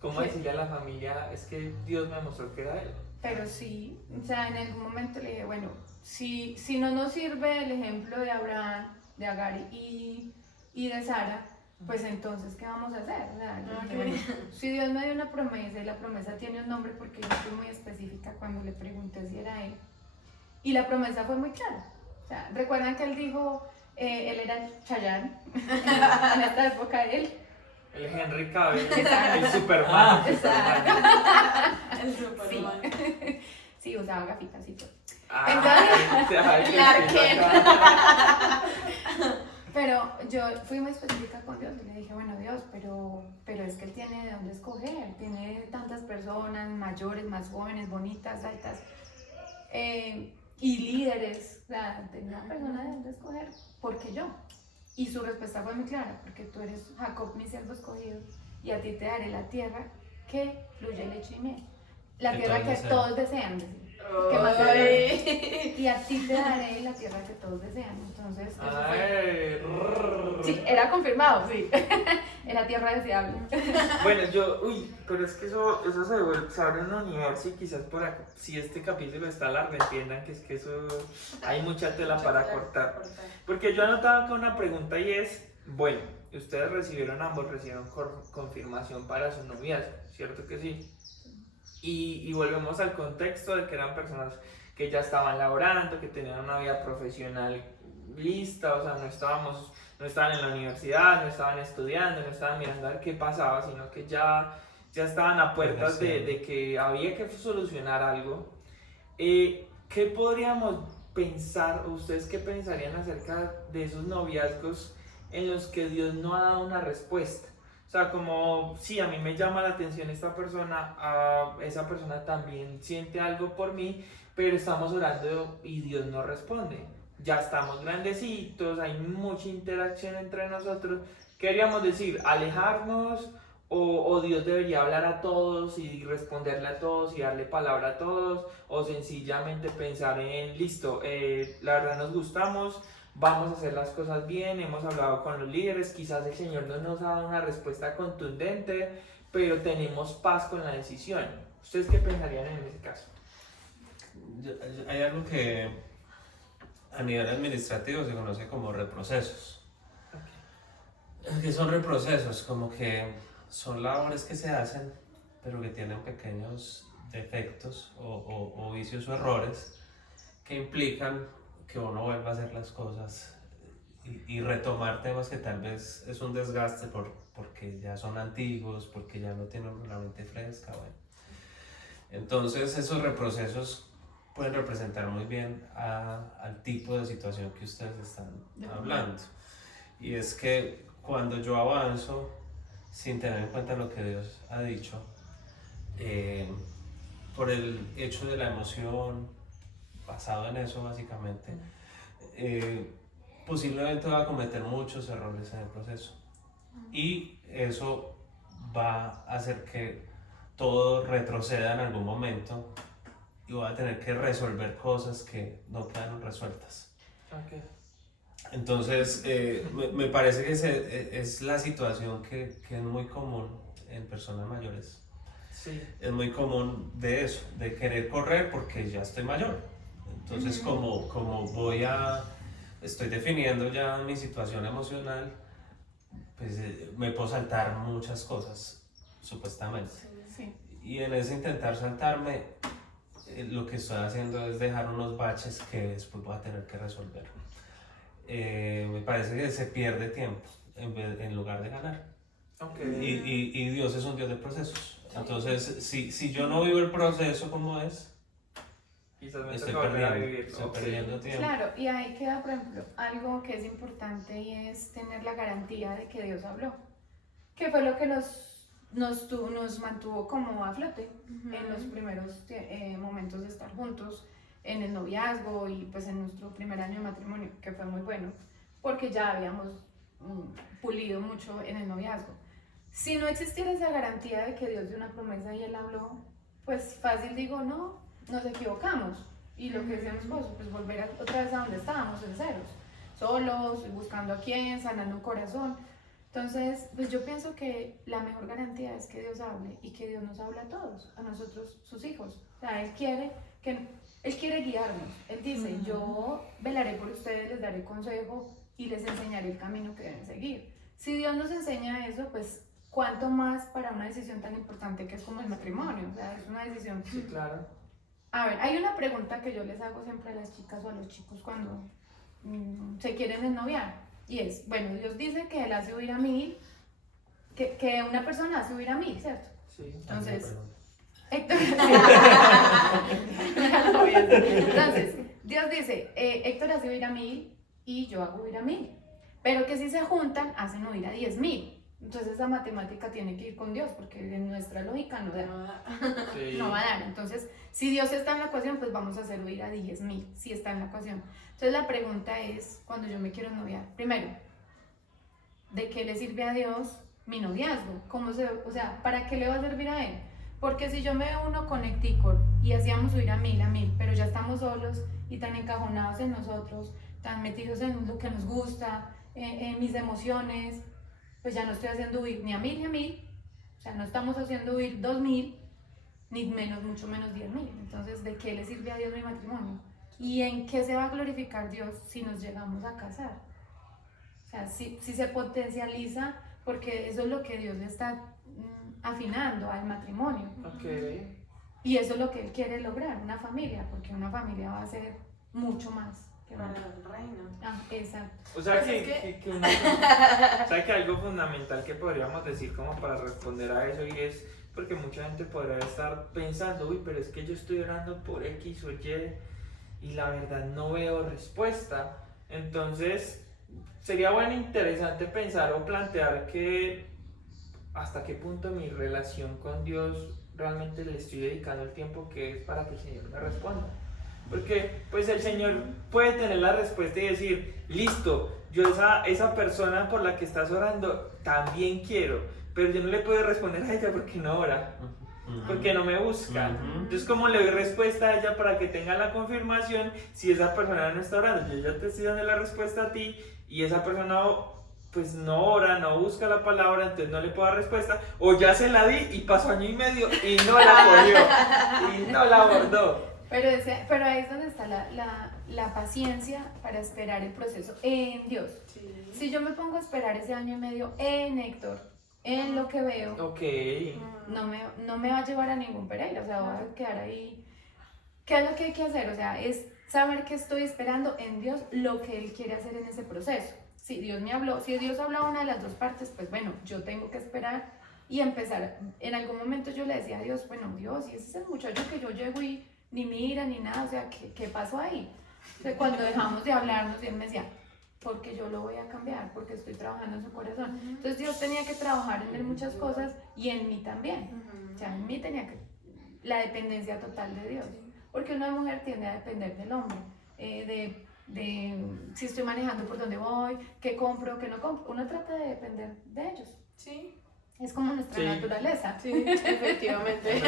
¿Cómo decirle a la familia? Es que Dios me mostró que era él. pero sí, o sea, en algún momento le dije, bueno, si no nos sirve el ejemplo de Abraham, de Agar y de Sara, pues entonces, ¿qué vamos a hacer? O sea, yo dije, bueno, si Dios me dio una promesa y la promesa tiene un nombre, porque yo fui muy específica cuando le pregunté si era Él, y la promesa fue muy clara. O sea, recuerdan que Él dijo, Él era Chayanne, en esta época Él. El Henry Cavill, Exacto. el Superman. Exacto. El Superman. Sí, usaba gafitas y todo. Ay, Clark Kent. Pero yo fui muy específica con Dios y le dije, bueno Dios, pero es que Él tiene de dónde escoger, tiene tantas personas mayores, más jóvenes, bonitas, altas, y líderes, o sea, tenía una persona de dónde escoger, ¿por qué yo? Y su respuesta fue muy clara, porque tú eres Jacob, mi siervo escogido, y a ti te daré la tierra que fluye leche y miel. La Que tierra todos que desean. todos desean. ¿Qué más Ay. y a ti te daré la tierra que todos desean. Entonces, eso fue. Ay, Sí, era confirmado, sí. En la tierra deseable. Bueno, pero es que eso se abre un universo y quizás por acá, si este capítulo está largo, entiendan que es que eso hay mucha tela para cortar. Porque yo anotaba acá una pregunta y es, bueno, ustedes ambos recibieron confirmación para su noviazgo, ¿cierto que sí? Y volvemos al contexto de que eran personas que ya estaban laborando, que tenían una vida profesional lista, o sea, no estaban en la universidad, no estaban estudiando, no estaban mirando a ver qué pasaba, sino que ya estaban a puertas de que había que solucionar algo. ¿Qué podríamos pensar, o ustedes qué pensarían acerca de esos noviazgos en los que Dios no ha dado una respuesta? O sea, como, sí, a mí me llama la atención esta persona, esa persona también siente algo por mí, pero estamos orando y Dios no responde. Ya estamos grandecitos, hay mucha interacción entre nosotros. ¿Qué queríamos decir? ¿Alejarnos? ¿O Dios debería hablar a todos y responderle a todos y darle palabra a todos? ¿O sencillamente pensar en, listo, la verdad nos gustamos, vamos a hacer las cosas bien, hemos hablado con los líderes, quizás el Señor no nos ha dado una respuesta contundente, pero tenemos paz con la decisión? ¿Ustedes qué pensarían en ese caso? Hay algo que a nivel administrativo se conoce como reprocesos. ¿Qué son reprocesos? Como que son labores que se hacen, pero que tienen pequeños defectos o vicios o errores que implican que uno vuelva a hacer las cosas y retomar temas que tal vez es un desgaste porque ya son antiguos, porque ya no tienen la mente fresca. Bueno. Entonces esos reprocesos pueden representar muy bien al tipo de situación que ustedes están hablando. Y es que cuando yo avanzo sin tener en cuenta lo que Dios ha dicho, por el hecho de la emoción, basado en eso básicamente, posiblemente va a cometer muchos errores en el proceso. Y eso va a hacer que todo retroceda en algún momento y voy a tener que resolver cosas que no quedaron resueltas. Okay. Entonces, me parece que es la situación que es muy común en personas mayores. Sí. Es muy común de eso, de querer correr porque ya estoy mayor. Entonces, como estoy definiendo ya mi situación emocional, pues me puedo saltar muchas cosas, supuestamente. Sí. Y en ese intentar saltarme, lo que estoy haciendo es dejar unos baches que después voy a tener que resolver. Me parece que se pierde tiempo en lugar de ganar. Okay. Y Dios es un Dios de procesos. Entonces, si yo no vivo el proceso como es, Quizás me estoy toca volver a perdiendo, vivirlo. estoy perdiendo tiempo. Claro, y ahí queda, por ejemplo, algo que es importante y es tener la garantía de que Dios habló. Que fue lo que nos mantuvo como a flote en los primeros momentos de estar juntos, en el noviazgo y pues en nuestro primer año de matrimonio, que fue muy bueno, porque ya habíamos pulido mucho en el noviazgo. Si no existiera esa garantía de que Dios dio una promesa y Él habló, pues fácil digo, no, nos equivocamos. Y lo que decíamos, pues volver otra vez a donde estábamos, en ceros, solos, buscando a quién, sanando un corazón. Entonces, pues yo pienso que la mejor garantía es que Dios hable y que Dios nos habla a todos, a nosotros, sus hijos. O sea, Él quiere guiarnos. Él dice, yo velaré por ustedes, les daré consejo y les enseñaré el camino que deben seguir. Si Dios nos enseña eso, pues cuánto más para una decisión tan importante que es como el matrimonio. O sea, es una decisión. Sí, claro. A ver, hay una pregunta que yo les hago siempre a las chicas o a los chicos cuando se quieren ennoviar. Y es, bueno, Dios dice que Él hace huir a 1000, que una persona hace huir a 1000, ¿cierto? Sí. Entonces, Héctor, entonces, Dios dice, Héctor hace huir a 1000 y yo hago huir a 1000. pero que si se juntan hacen huir a 10.000. Entonces esa matemática tiene que ir con Dios, porque en nuestra lógica no da. Sí. No va a dar. Entonces, si Dios está en la ecuación, pues vamos a hacer huir a 10.000, si está en la ecuación. Entonces la pregunta es, cuando yo me quiero noviar, primero, ¿de qué le sirve a Dios mi noviazgo? O sea, ¿para qué le va a servir a Él? Porque si yo me uno con Ecticor y hacíamos huir a 1.000, pero ya estamos solos y tan encajonados en nosotros, tan metidos en lo que nos gusta, en mis emociones, pues ya no estoy haciendo huir ni a 1.000 ni a 1.000, o sea, no estamos haciendo huir 2.000, ni menos, mucho menos 10.000. Entonces, ¿de qué le sirve a Dios mi matrimonio? ¿Y en qué se va a glorificar Dios si nos llegamos a casar? O sea, si se potencializa, porque eso es lo que Dios le está afinando al matrimonio. Okay. Y eso es lo que Él quiere lograr, una familia, porque una familia va a ser mucho más que Para una. el reino. Ah, exacto. O sea, Pues o sea que algo fundamental que podríamos decir como para responder a eso, y es porque mucha gente podrá estar pensando, uy, pero es que yo estoy orando por X o Y la verdad no veo respuesta. Entonces sería bueno, interesante pensar o plantear que hasta qué punto mi relación con Dios realmente le estoy dedicando el tiempo que es para que el Señor me responda. Porque pues el Señor puede tener la respuesta y decir, listo, yo esa persona por la que estás orando también quiero, pero yo no le puedo responder a ella porque no ora, porque no me busca. Entonces, ¿cómo le doy respuesta a ella para que tenga la confirmación si esa persona no está orando? Yo ya te estoy dando la respuesta a ti y esa persona pues no ora, no busca la palabra, entonces no le puedo dar respuesta, o ya se la di y pasó año y medio y no la cogió y no la abordó. Pero ahí es donde está la paciencia para esperar el proceso en Dios. Sí. Si yo me pongo a esperar ese año y medio en Héctor, en lo que veo, Ok. no me va a llevar a ningún Pereira, o sea, voy a quedar ahí. ¿Qué es lo que hay que hacer? O sea, es saber que estoy esperando en Dios lo que Él quiere hacer en ese proceso. Si Dios me habló, si Dios habló a una de las dos partes, pues bueno, yo tengo que esperar y empezar. En algún momento yo le decía a Dios, bueno, Dios, y ese es el muchacho que yo llego y ni mira ni nada, o sea, ¿qué pasó ahí? Entonces, cuando dejamos de hablarnos, Él me decía, porque yo lo voy a cambiar, porque estoy trabajando en su corazón. Entonces Dios tenía que trabajar en él muchas cosas y en mí también. O sea, en mí tenía que la dependencia total de Dios, porque una mujer tiende a depender del hombre, de si estoy manejando por dónde voy, qué compro, qué no compro. Uno trata de depender de ellos. Sí. Es como nuestra Sí. naturaleza. Sí, efectivamente.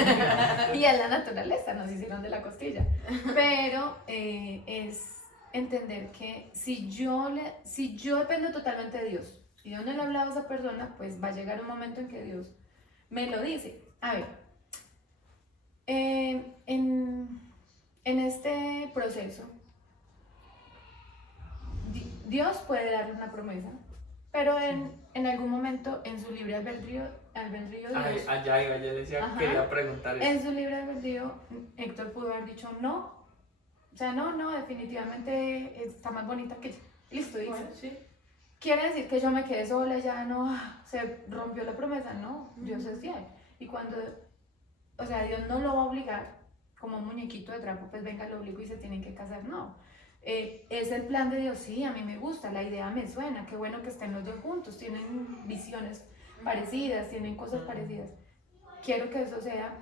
Y es la naturaleza, nos hicieron de la costilla. Pero es entender que si yo dependo totalmente de Dios y Dios no le ha hablado a esa persona, pues va a llegar un momento en que Dios me lo dice. A ver, en este proceso, Dios puede darle una promesa, pero en algún momento, en su libre albedrío Dios, Allá iba, yo decía, Ajá. quería preguntar eso. en su libre albedrío, Héctor pudo haber dicho no. O sea, no, definitivamente está más bonita que yo. Listo, dice. Bueno, sí. ¿Quiere decir que yo me quedé sola y ya no, se rompió la promesa? No, Dios es fiel. Y cuando, o sea, Dios no lo va a obligar, como un muñequito de trapo, pues venga, lo obligo y se tienen que casar, no. Es el plan de Dios, sí, a mí me gusta, la idea me suena, qué bueno que estén los dos juntos, tienen visiones parecidas, tienen cosas parecidas. Quiero que eso sea,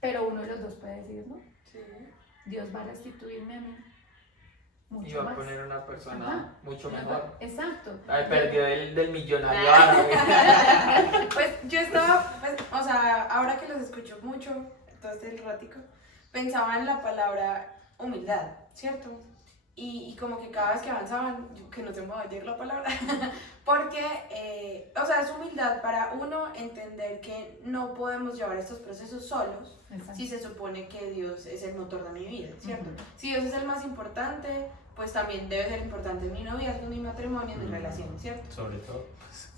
pero uno de los dos puede decir, ¿no? Sí. Dios va a restituirme a mí Y mucho va a más. poner una persona Ajá. mucho mejor. Exacto. Ay, perdió del millonario árabe. Pues yo estaba, pues, o sea, ahora que los escucho mucho, todo este ratico, pensaba en la palabra humildad, ¿cierto? Y como que cada vez que avanzaban, que no se me va a llegar la palabra, porque, o sea, es humildad para uno entender que no podemos llevar estos procesos solos, Exacto. si se supone que Dios es el motor de mi vida, ¿cierto? Ujú. Si Dios es el más importante, pues también debe ser importante mi noviazgo, mi matrimonio, mi relación, ¿cierto? Sobre todo.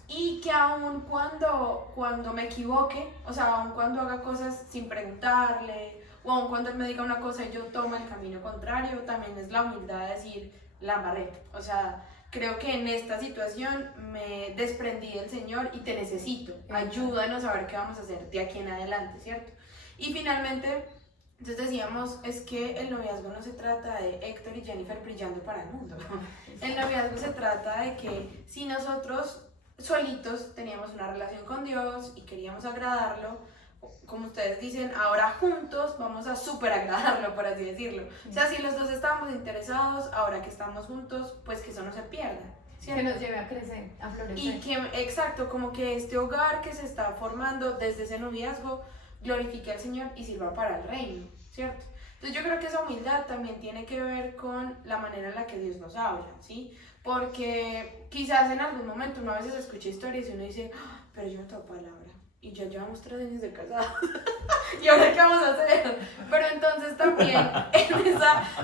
Y que aun cuando me equivoque, o sea, aun cuando haga cosas sin preguntarle, o aun cuando él me diga una cosa y yo tome el camino contrario, también es la humildad de decir, la embarré. O sea, creo que en esta situación me desprendí del Señor y te necesito. Ayúdanos a ver qué vamos a hacer de aquí en adelante, ¿cierto? Y finalmente, entonces decíamos, es que el noviazgo no se trata de Héctor y Jennifer brillando para el mundo. El el noviazgo se trata de que si nosotros solitos teníamos una relación con Dios y queríamos agradarlo, como ustedes dicen, ahora juntos vamos a súper agradarlo, por así decirlo. O sea, si los dos estábamos interesados, ahora que estamos juntos, pues que eso no se pierda. ¿Cierto? Que nos lleve a crecer, a florecer. Y que, exacto, como que este hogar que se está formando desde ese noviazgo glorifique al Señor y sirva para el reino, ¿cierto? Entonces yo creo que esa humildad también tiene que ver con la manera en la que Dios nos habla, ¿sí? Porque quizás en algún momento uno a veces escucha historias y uno dice, "Ah, pero yo no tengo palabra, y ya llevamos 3 años de casados, ¿y ahora qué vamos a hacer?". Pero entonces también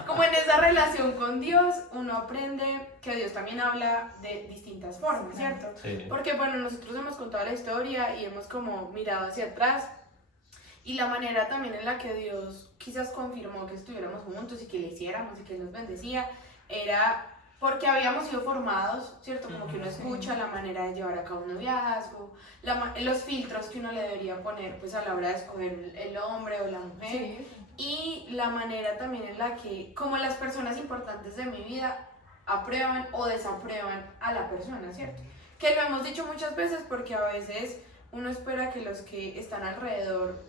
como en esa relación con Dios, uno aprende que Dios también habla de distintas formas, ¿cierto? Sí. Porque bueno, nosotros hemos contado la historia y hemos como mirado hacia atrás, y la manera también en la que Dios quizás confirmó que estuviéramos juntos y que le hiciéramos y que nos bendecía, era porque habíamos sido formados, ¿cierto? Como que uno escucha la manera de llevar a cabo un noviazgo, los filtros que uno le debería poner pues a la hora de escoger el hombre o la mujer, Sí. y la manera también en la que, como las personas importantes de mi vida aprueban o desaprueban a la persona, ¿cierto? Que lo hemos dicho muchas veces porque a veces uno espera que los que están alrededor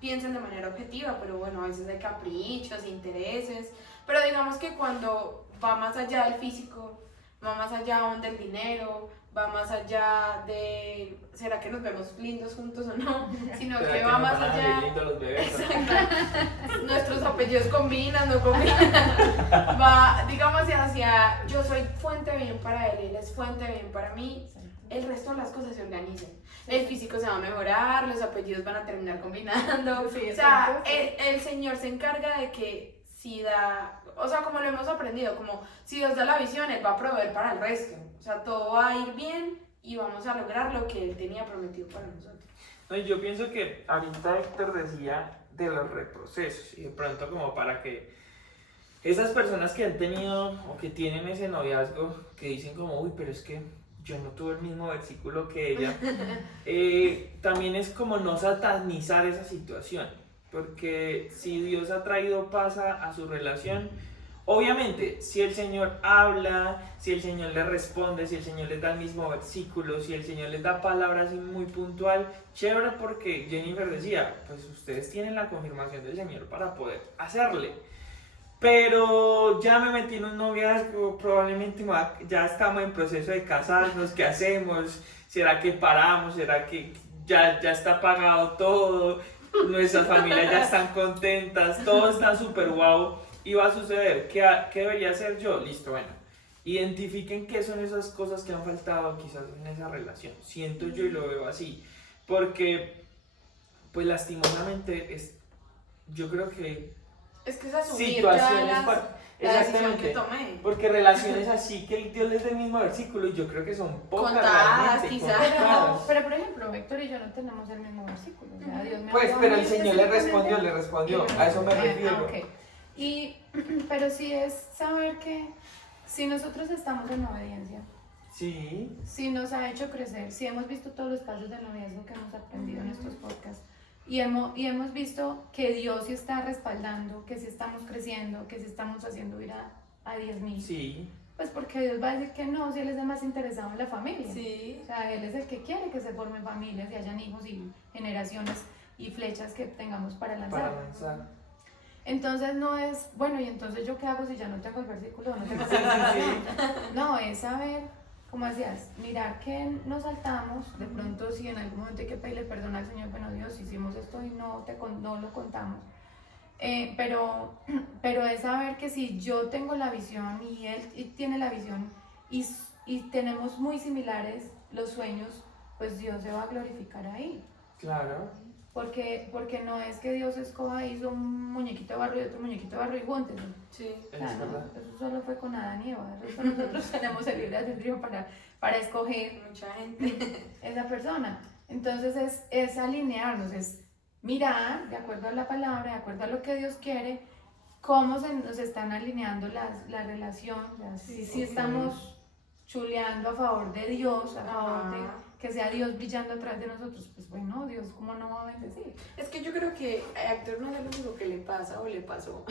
piensen de manera objetiva, pero bueno, a veces hay caprichos, intereses, pero digamos que cuando va más allá del físico, va más allá aún del dinero, va más allá de ¿será que nos vemos lindos juntos o no? Sino ¿Será que que va nos más van a salir allá. lindos los bebés? Exacto. Nuestros apellidos combinan, no combinan. Va, digamos, hacia yo soy fuente de bien para él es fuente de bien para mí. El resto de las cosas se organizan. El físico se va a mejorar, los apellidos van a terminar combinando. Sí, o sea, exacto. el Señor se encarga de que si da, o sea, como lo hemos aprendido, como si Dios da la visión, Él va a proveer para el resto. O sea, todo va a ir bien y vamos a lograr lo que Él tenía prometido para nosotros. No, y yo pienso que ahorita Héctor decía de los reprocesos y de pronto como para que esas personas que han tenido o que tienen ese noviazgo que dicen como, uy, pero es que yo no tuve el mismo versículo que ella, también es como no satanizar esa situación, porque si Dios ha traído paz a su relación, obviamente si el Señor habla, si el Señor le responde, si el Señor les da el mismo versículo, si el Señor les da palabras muy puntual, chévere, porque Jennifer decía, pues ustedes tienen la confirmación del Señor para poder hacerle. Pero ya me metí en un noviazgo, probablemente ya estamos en proceso de casarnos, ¿qué hacemos? ¿Será que paramos? ¿Será que ya está pagado todo? Nuestras familias ya están contentas, todo está súper guau. Y va a suceder, ¿qué debería hacer yo? Listo, bueno, identifiquen qué son esas cosas que han faltado quizás en esa relación. Siento yo y lo veo así, porque pues lastimosamente yo creo que Es que es asumir situaciones ya la decisión que exactamente, tomé. porque relaciones así que Dios les dé el mismo versículo y yo creo que son pocas Contadas, realmente, quizás. contadas. Pero por ejemplo, Héctor y yo no tenemos el mismo versículo. O sea, Dios me Pues, habló pero a mí el Señor le específicamente respondió, y yo a eso me refiero. ok. Pero sí es saber que si nosotros estamos en obediencia, Sí, si nos ha hecho crecer, si hemos visto todos los pasos del noviazgo que hemos aprendido en estos podcasts y hemos visto que Dios sí está respaldando, que sí estamos creciendo, que sí estamos haciendo ir a 10.000, sí, pues porque Dios va a decir que no, si Él es el más interesado en la familia. Sí. O sea, Él es el que quiere que se formen familias y hayan hijos y generaciones y flechas que tengamos para lanzar. para lanzar. Entonces no es, bueno, y entonces yo qué hago si ya no tengo el versículo, no tengo Sí, sí, sí. No, es saber, como decías, mirar que nos saltamos, de pronto si en algún momento hay que pedirle perdón al Señor, bueno Dios, hicimos esto y no lo contamos. Pero es saber que si yo tengo la visión y Él tiene la visión y tenemos muy similares los sueños, pues Dios se va a glorificar ahí. Claro. Porque no es que Dios escoja y hizo un muñequito de barro y otro muñequito de barro y júntenlo. Sí. Es Claro, verdad. eso solo fue con Adán y Eva. El resto nosotros tenemos el libre albedrío para escoger Mucha gente. esa persona. Entonces es alinearnos, es mirar de acuerdo a la palabra, de acuerdo a lo que Dios quiere, cómo nos están alineando la relación, si estamos chuleando a favor de Dios, a favor de que sea Dios brillando a través de nosotros, pues bueno, Dios cómo no va a bendecir. Es que yo creo que a Héctor no es lo único que le pasa o le pasó.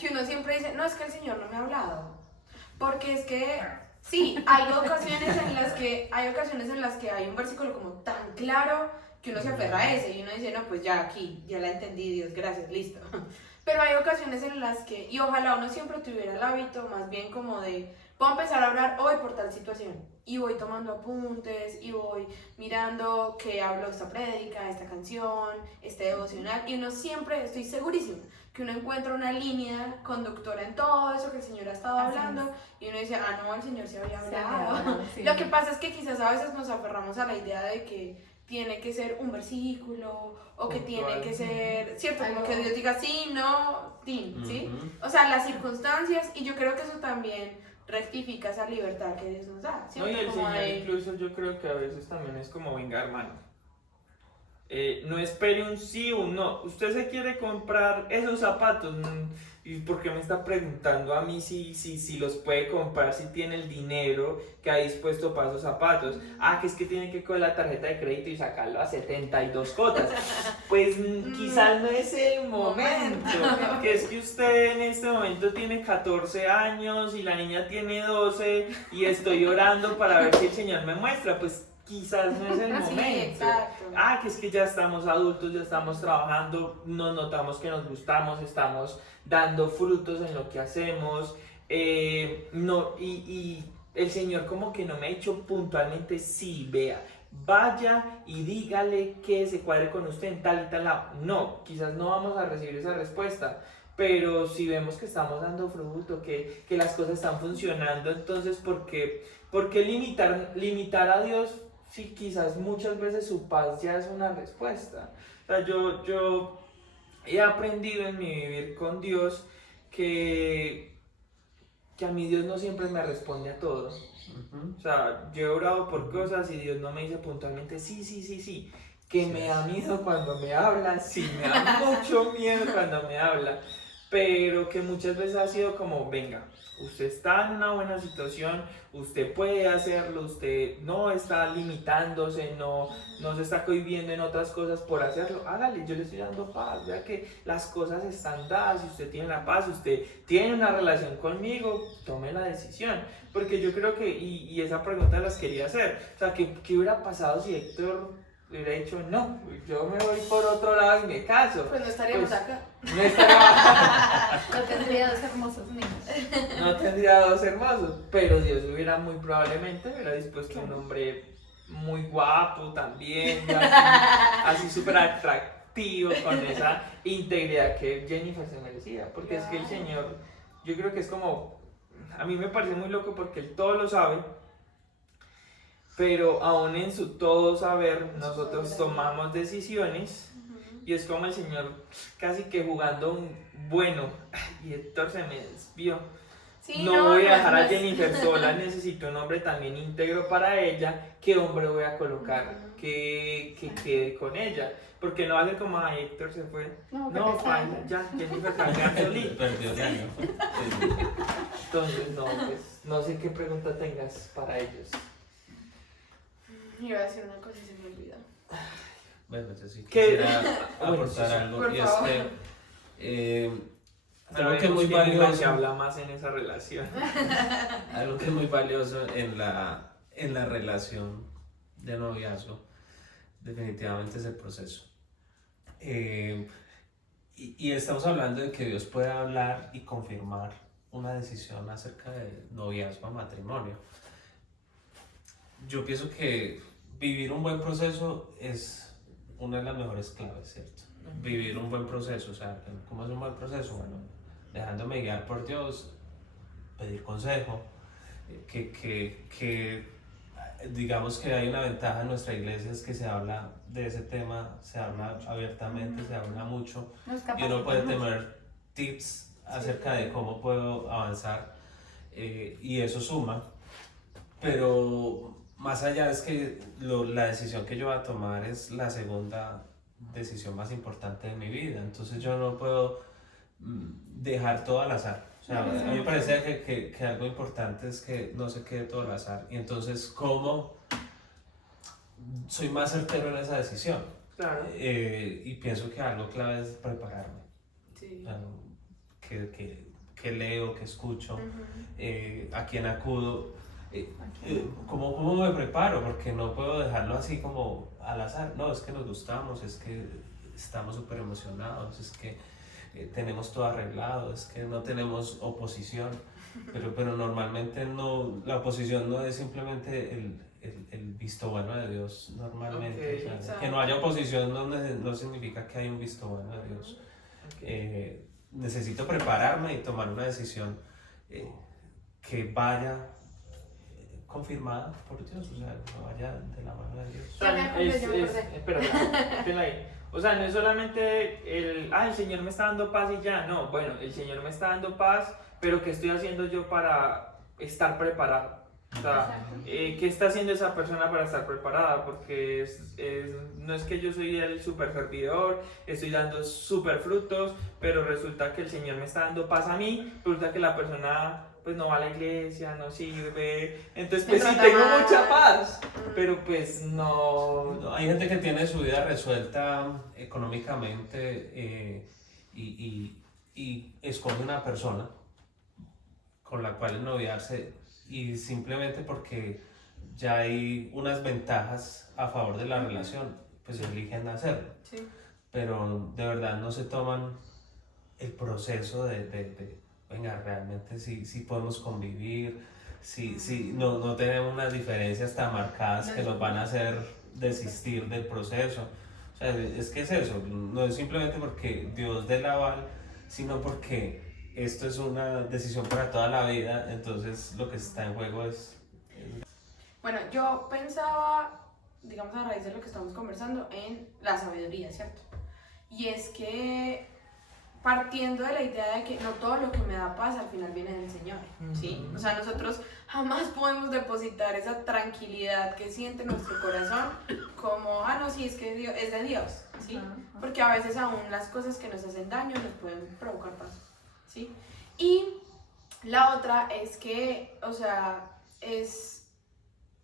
Que uno siempre dice, no, es que el Señor no me ha hablado. Porque es que, sí, hay ocasiones en las que hay un versículo como tan claro que uno se aferra a ese y uno dice, no, pues ya aquí, ya la entendí, Dios, gracias, listo. Pero hay ocasiones en las que, y ojalá uno siempre tuviera el hábito más bien como de, voy a empezar a hablar hoy por tal situación. Y voy tomando apuntes, y voy mirando qué hablo esta prédica, esta canción, este devocional. Y uno siempre, estoy segurísima, que uno encuentra una línea conductora en todo eso que el Señor ha estado hablando. Y uno dice, ah, no, el Señor se había hablado. Sí. Lo que pasa es que quizás a veces nos aferramos a la idea de que tiene que ser un versículo o que tiene que ser, ¿cierto? Como que Dios diga sí, no, tin, ¿sí? O sea, las circunstancias, y yo creo que eso también rectifica esa libertad que Dios nos da, No, ¿cierto? y el Como Señor incluso yo creo que a veces también es como, venga hermano, no espere un sí o un no. Usted se quiere comprar esos zapatos, ¿y por qué me está preguntando a mí si los puede comprar, si tiene el dinero que ha dispuesto para esos zapatos? Ah, que es que tiene que coger la tarjeta de crédito y sacarlo a 72 cuotas. Pues quizás no es el momento. Que es que usted en este momento tiene 14 años y la niña tiene 12 y estoy orando para ver si el Señor me muestra. Pues quizás no es el momento. Sí, exacto. Ah, que es que ya estamos adultos, ya estamos trabajando, nos notamos que nos gustamos, estamos dando frutos en lo que hacemos. No, y el Señor como que no me ha dicho puntualmente, sí, vea, vaya y dígale que se cuadre con usted en tal y tal lado. No, quizás no vamos a recibir esa respuesta. Pero si vemos que estamos dando fruto, que las cosas están funcionando, entonces ¿por qué limitar a Dios? Sí, quizás muchas veces su paz ya es una respuesta. O sea, yo he aprendido en mi vivir con Dios que a mí Dios no siempre me responde a todo. O sea, yo he orado por cosas y Dios no me dice puntualmente sí. Que me da miedo cuando me habla, sí, me da mucho miedo cuando me habla. Pero que muchas veces ha sido como, venga, usted está en una buena situación, usted puede hacerlo, usted no está limitándose, no se está cohibiendo en otras cosas por hacerlo, hágale, yo le estoy dando paz, vea que las cosas están dadas, si usted tiene la paz, usted tiene una relación conmigo, tome la decisión, porque yo creo que, y esa pregunta las quería hacer, o sea, ¿qué hubiera pasado si Héctor hubiera dicho, no, yo me voy por otro lado y me caso? Pues no estaríamos Pues, acá. No estaría... No tendría dos hermosos niños. No tendría dos hermosos, pero Dios muy probablemente hubiera dispuesto un hombre muy guapo también, así súper atractivo, con esa integridad que Jennifer se merecía, porque es que el Señor, yo creo que es como, a mí me parece muy loco porque Él todo lo sabe, pero aún en su todo saber nosotros tomamos decisiones. Y es como el Señor casi que jugando un bueno, y Héctor se me desvió. Sí, No voy a dejar a Jennifer sola, necesito un hombre también íntegro para ella. ¿Qué hombre voy a colocar? Que quede con ella. Porque no va a ser como, ay, Héctor se fue. No, fine, ya, Jennifer se va a quedar solita. Perdió el año. Entonces, no, pues, no sé qué pregunta tengas para ellos. Iba a decir una cosa y se me olvidó. Bueno, yo sí ¿Qué? quisiera aportar algo, por y es favor. que algo Sabemos que es muy quién es la valioso, que habla más en esa relación. algo que es muy valioso en la relación de noviazgo, definitivamente es el proceso. Y estamos hablando de que Dios puede hablar y confirmar una decisión acerca de noviazgo a matrimonio. Yo pienso que vivir un buen proceso es una de las mejores claves, ¿cierto? Vivir un buen proceso, o sea, ¿cómo es un buen proceso? Bueno, dejándome guiar por Dios, pedir consejo, que digamos que hay una ventaja en nuestra iglesia, es que se habla de ese tema, se habla abiertamente, se habla mucho, y uno puede tener tips acerca de cómo puedo avanzar, y eso suma, pero más allá es que la decisión que yo voy a tomar es la segunda decisión más importante de mi vida, entonces yo no puedo dejar todo al azar. O sea, a mí me parece que algo importante es que no se quede todo al azar, y entonces ¿cómo soy más certero en esa decisión? Claro. Y pienso que algo clave es prepararme. Sí. O sea, que qué leo, qué escucho, a quién acudo, cómo me preparo, porque no puedo dejarlo así como al azar. No, es que nos gustamos, es que estamos súper emocionados, es que tenemos todo arreglado, es que no tenemos oposición, pero normalmente no, la oposición no es simplemente el visto bueno de Dios, normalmente. Okay. O sea, que no haya oposición no significa que hay un visto bueno de Dios. Okay. Necesito prepararme y tomar una decisión que vaya confirmada por Dios, o sea, que vaya de la mano de Dios. O sea, espera, espera ahí. O sea, no es solamente el Señor me está dando paz y ya, no, bueno, el Señor me está dando paz, pero ¿qué estoy haciendo yo para estar preparado? O sea, ¿qué está haciendo esa persona para estar preparada? Porque no es que yo soy el super servidor, estoy dando super frutos, pero resulta que el Señor me está dando paz a mí, resulta que la persona pues no va a la iglesia, no sirve, entonces pues sí tengo mucha paz, pero pues no... Hay gente que tiene su vida resuelta económicamente y escoge una persona con la cual noviarse y simplemente porque ya hay unas ventajas a favor de la relación, pues eligen hacerlo. Sí. Pero de verdad no se toman el proceso de venga, realmente sí podemos convivir, sí, no tenemos unas diferencias tan marcadas que nos van a hacer desistir del proceso. O sea, es que es eso, no es simplemente porque Dios dé el aval, sino porque esto es una decisión para toda la vida, entonces lo que está en juego es... Bueno, yo pensaba, digamos a raíz de lo que estamos conversando, en la sabiduría, ¿cierto? Y es que partiendo de la idea de que no todo lo que me da paz al final viene del Señor, ¿sí? O sea, nosotros jamás podemos depositar esa tranquilidad que siente nuestro corazón como, no, sí, es que Dios, es de Dios, ¿sí? Porque a veces aún las cosas que nos hacen daño nos pueden provocar paz, ¿sí? Y la otra es que, o sea, es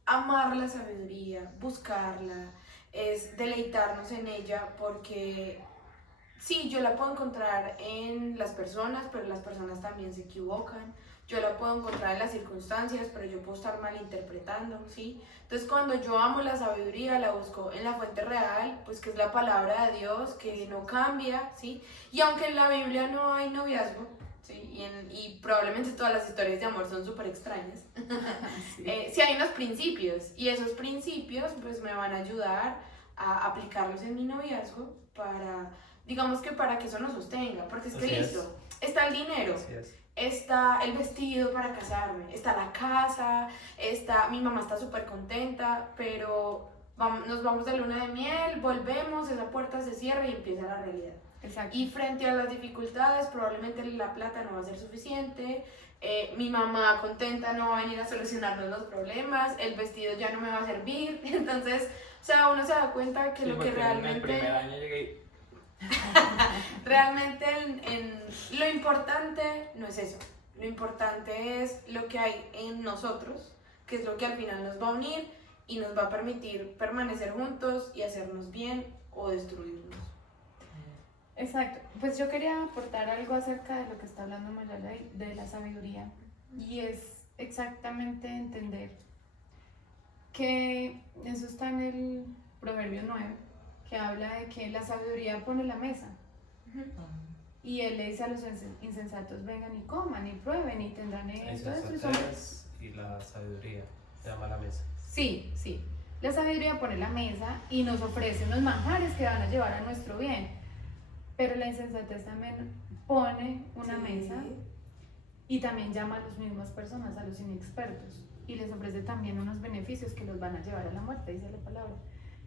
amar la sabiduría, buscarla, es deleitarnos en ella, porque sí, yo la puedo encontrar en las personas, pero las personas también se equivocan. Yo la puedo encontrar en las circunstancias, pero yo puedo estar malinterpretando, ¿sí? Entonces, cuando yo amo la sabiduría, la busco en la fuente real, pues que es la palabra de Dios, que no cambia, ¿sí? Y aunque en la Biblia no hay noviazgo, ¿sí? Y probablemente todas las historias de amor son súper extrañas, sí hay unos principios, y esos principios pues me van a ayudar a aplicarlos en mi noviazgo para... digamos que para que eso nos sostenga, porque es que listo, está el dinero, está el vestido para casarme, está la casa, mi mamá está súper contenta, pero nos vamos de luna de miel, volvemos, esa puerta se cierra y empieza la realidad. Exacto. Y frente a las dificultades, probablemente la plata no va a ser suficiente, mi mamá contenta no va a venir a solucionarnos los problemas, el vestido ya no me va a servir, entonces, o sea, uno se da cuenta que Sí, lo que realmente... En el primer año llegué... Realmente lo importante no es eso, lo importante es lo que hay en nosotros, que es lo que al final nos va a unir y nos va a permitir permanecer juntos y hacernos bien o destruirnos. Exacto, pues yo quería aportar algo acerca de lo que está hablando Mayala de la sabiduría, y es exactamente entender que eso está en el Proverbio 9, que habla de que la sabiduría pone la mesa. Y él le dice a los insensatos, vengan y coman y prueben y tendrán esto, y la sabiduría se llama la mesa. Sí, la sabiduría pone la mesa y nos ofrece unos manjares que van a llevar a nuestro bien, pero la insensatez también pone una mesa y también llama a las mismas personas, a los inexpertos, y les ofrece también unos beneficios que los van a llevar a la muerte, dice la palabra.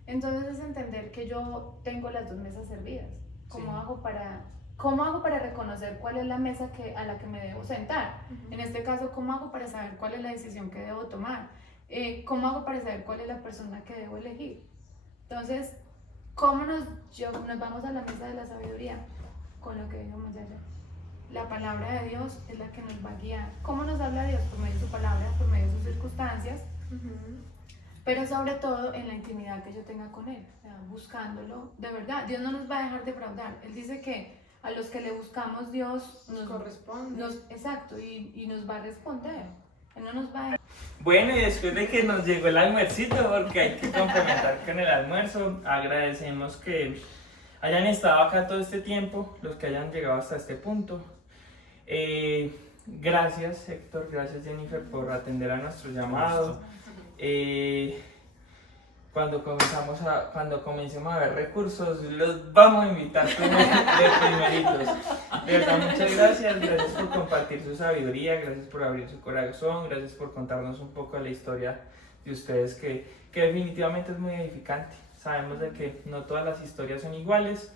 Entonces es entender que yo tengo las dos mesas servidas. ¿Cómo hago para reconocer cuál es la mesa a la que me debo sentar? En este caso, ¿cómo hago para saber cuál es la decisión que debo tomar? ¿Cómo hago para saber cuál es la persona que debo elegir? Entonces, ¿cómo nos vamos a la mesa de la sabiduría? Con lo que dijimos ayer. La palabra de Dios es la que nos va a guiar. ¿Cómo nos habla Dios? Por medio de su palabra, por medio de sus circunstancias. Pero sobre todo en la intimidad que yo tenga con Él, o sea, buscándolo de verdad. Dios no nos va a dejar defraudar. Él dice que a los que le buscamos Dios Corresponde. exacto, y nos va a responder. Él no nos va a... Bueno, y después de que nos llegó el almuercito, porque hay que complementar con el almuerzo, agradecemos que hayan estado acá todo este tiempo, los que hayan llegado hasta este punto. Gracias Héctor, gracias Jennifer por atender a nuestro llamado. Cuando comencemos a ver recursos, los vamos a invitar de primeritos. De verdad, muchas gracias por compartir su sabiduría, gracias por abrir su corazón, gracias por contarnos un poco de la historia de ustedes que definitivamente es muy edificante. Sabemos de que no todas las historias son iguales,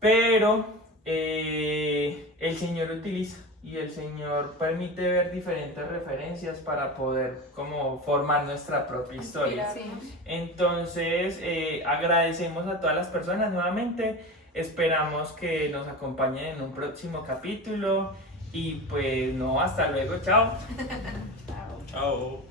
pero el Señor utiliza y el Señor permite ver diferentes referencias para poder como formar nuestra propia historia. Sí. Entonces agradecemos a todas las personas nuevamente, esperamos que nos acompañen en un próximo capítulo y pues no, hasta luego, chao. Chao.